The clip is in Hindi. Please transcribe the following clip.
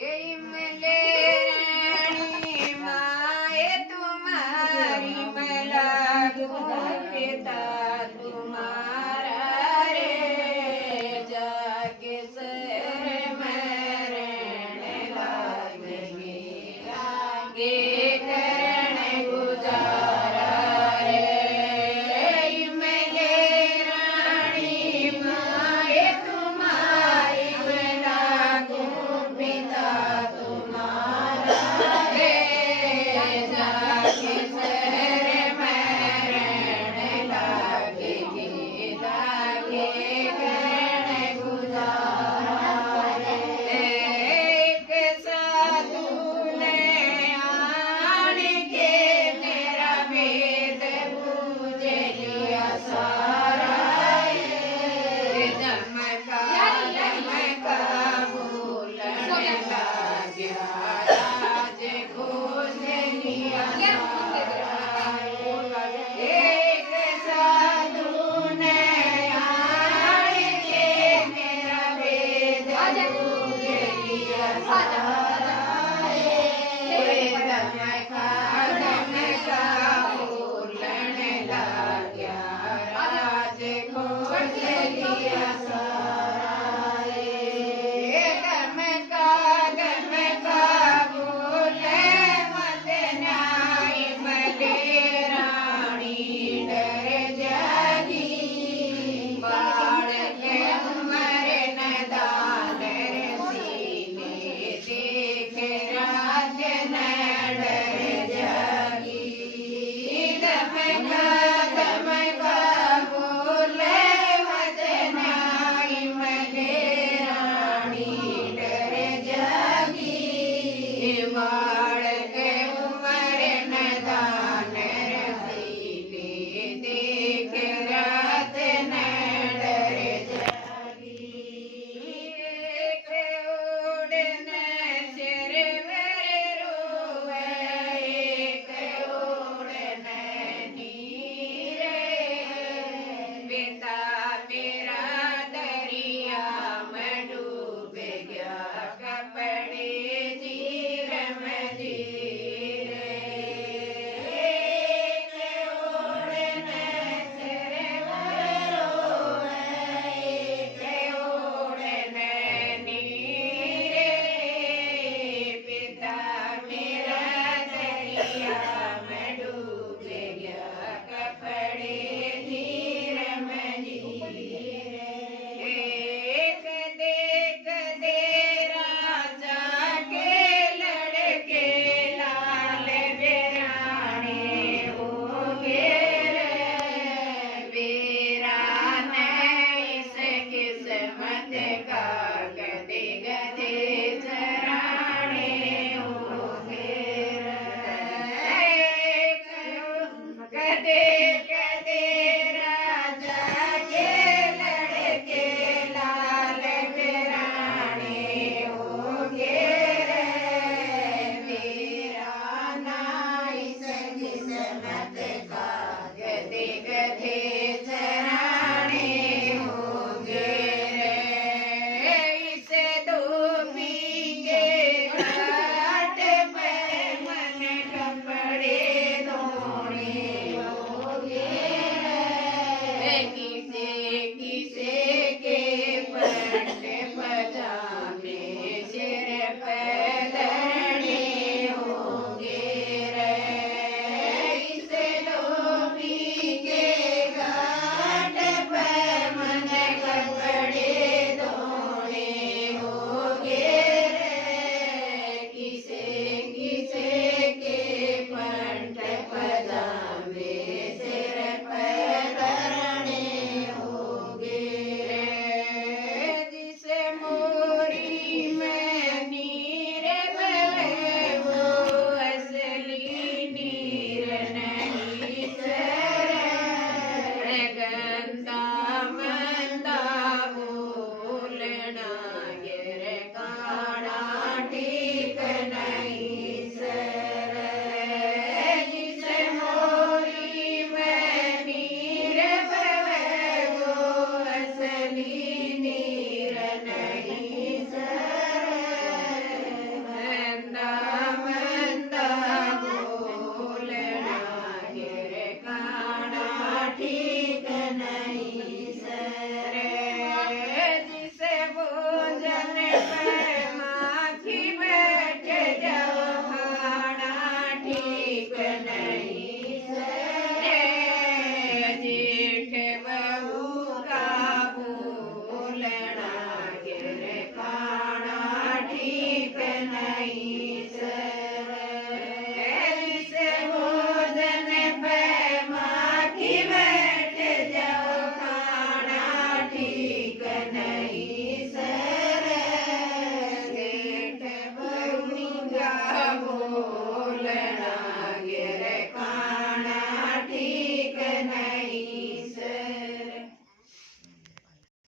इमले रानी माए तुम्हारी मैं लागूं पिता तुम्हारा रे जाके शहर में रहने लागेगी लागे करने गुजारा रे इमले रानी माए तुम्हारी मैं लागूं पिता तुम्हारा रे जाके शहर में रहने लागेगी लागे करने गुजारा रे एक साधु ने आन के मेरा वेद पूज लिया सारा जमका बोलने लगा राज खोज लिया एक साधु ने आन के मेरा वेद पूज लिया